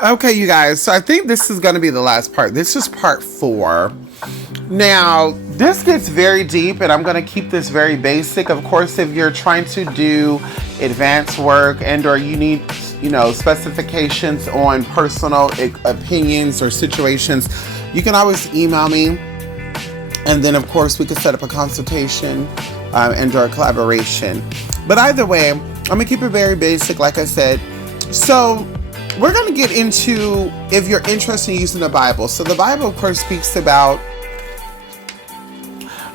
Okay, you guys. So I think this is going to be the last part. This is part 4. Now, this gets very deep, and I'm going to keep this very basic. Of course, if you're trying to do advanced work and/or you need, specifications on personal opinions or situations, you can always email me, and then of course we could set up a consultation and/or a collaboration. But either way, I'm gonna keep it very basic, like I said. So we're going to get into if you're interested in using the Bible. So the Bible, of course, speaks about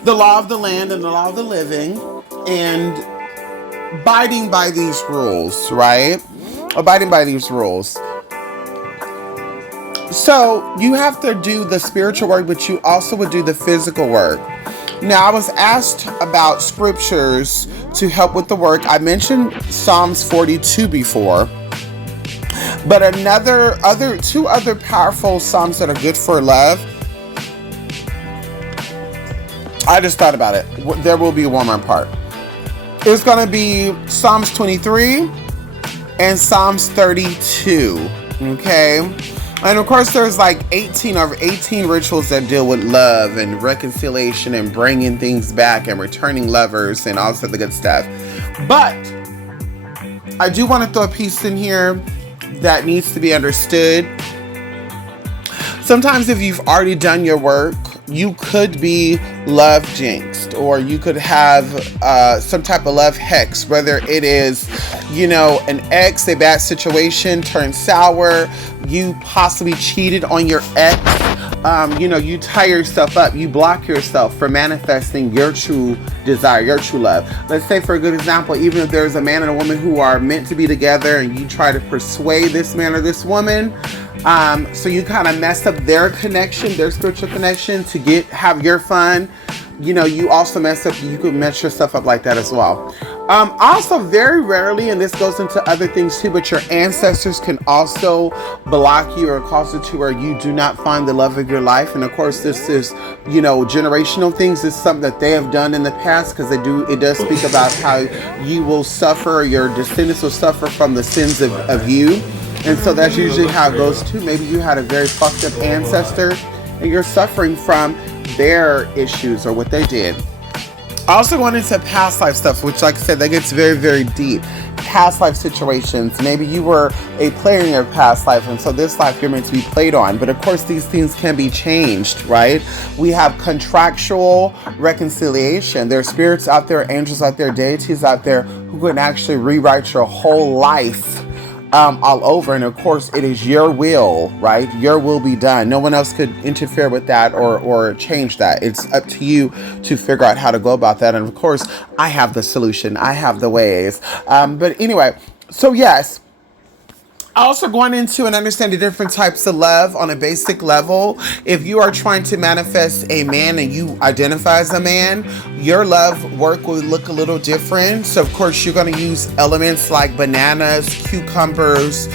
the law of the land and the law of the living and abiding by these rules, right? Abiding by these rules. So you have to do the spiritual work, but you also would do the physical work. Now, I was asked about scriptures to help with the work. I mentioned Psalms 42 before. But two other powerful psalms that are good for love. I just thought about it. There will be one more part. It's going to be Psalms 23 and Psalms 32. Okay? And of course, there's like 18 rituals that deal with love and reconciliation and bringing things back and returning lovers and all this other good stuff. But I do want to throw a piece in here that needs to be understood. Sometimes if you've already done your work, you could be love jinxed, or you could have some type of love hex, whether it is, an ex, a bad situation turned sour, you possibly cheated on your ex, you tie yourself up, you block yourself from manifesting your true desire, your true love. Let's say, for a good example, even if there's a man and a woman who are meant to be together and you try to persuade this man or this woman, so you kind of mess up their connection, their spiritual connection to have your fun. You also you could mess yourself up like that as well. Also, very rarely, and this goes into other things too, but your ancestors can also block you or cause it to where you do not find the love of your life. And of course, this is, generational things. This is something that they have done in the past, because it does speak about how you will suffer, your descendants will suffer from the sins of you. And so that's usually how it goes too. Maybe you had a very fucked up ancestor and you're suffering from their issues or what they did. Also going into past life stuff, which, like I said, that gets very, very deep. Past life situations. Maybe you were a player in your past life, and so this life you're meant to be played on. But of course, these things can be changed, right? We have contractual reconciliation. There are spirits out there, angels out there, deities out there who can actually rewrite your whole life all over. And of course, it is your will, right? Your will be done. No one else could interfere with that or change that. It's up to you to figure out how to go about that. And of course, I have the solution. I have the ways. But anyway, so yes. Also going into and understand the different types of love on a basic level. If you are trying to manifest a man and you identify as a man, your love work will look a little different. So of course you're going to use elements like bananas, cucumbers,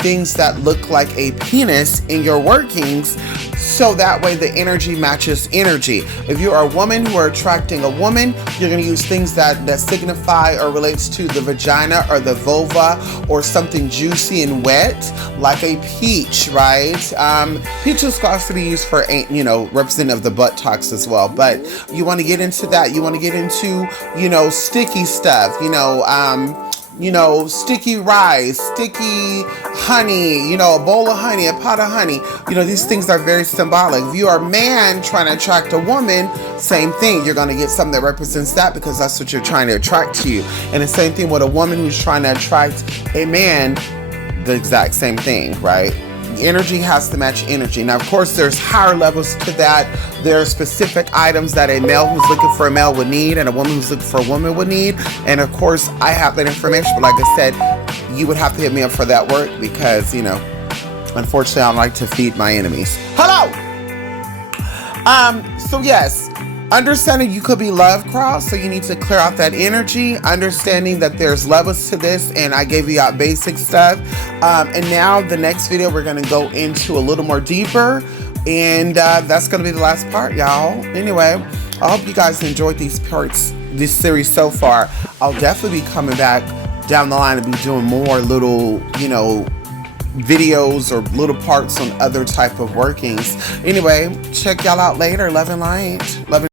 things that look like a penis in your workings. So that way the energy matches energy. If you are a woman who are attracting a woman, you're going to use things that signify or relates to the vagina or the vulva or something juicy and wet, like a peach, right? Peaches can also be used for, representative of the buttocks as well. But you want to get into that. You want to get into, sticky stuff, sticky rice, sticky honey, a bowl of honey, a pot of honey. These things are very symbolic. If you are a man trying to attract a woman, same thing. You're going to get something that represents that because that's what you're trying to attract to you. And the same thing with a woman who's trying to attract a man, the exact same thing, right? Energy has to match energy. Now, of course, there's higher levels to that. There are specific items that a male who's looking for a male would need and a woman who's looking for a woman would need. And of course, I have that information. But like I said, you would have to hit me up for that work because, unfortunately, I like to feed my enemies. Hello! So yes, understanding you could be love crossed, so you need to clear out that energy. Understanding that there's levels to this, and I gave you out basic stuff. And now the next video, we're going to go into a little more deeper, and that's going to be the last part, y'all. Anyway, I hope you guys enjoyed these parts, this series so far. I'll definitely be coming back down the line and be doing more little, videos or little parts on other type of workings. Anyway, check y'all out later. Love and light. Love and